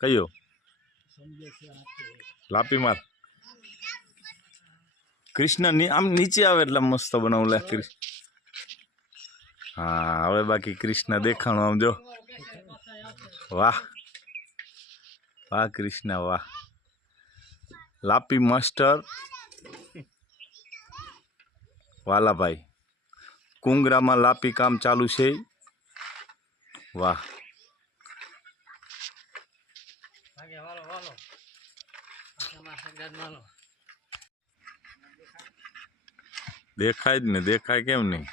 कयो लापी मार कृष्ण आम नीचे आवे એટલે મસ્ત બનાવલે हाँ હવે बाकी कृष्ण देखाणो आम जो वाह वाह कृष्ण वाह लापी मास्टर वाला भाई कुंगरा में लापी काम चालू है वाह देखाय ने देखाय केम नहीं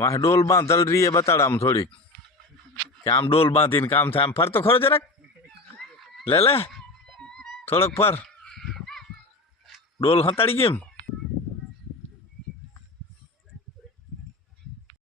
वहाँ डोल बांधल रही है बताड़ा आम थोड़ी कि आम डोल बांधी काम था आम फर तो खरो जरक ले ले थोड़क फर डोल हताड़ी केम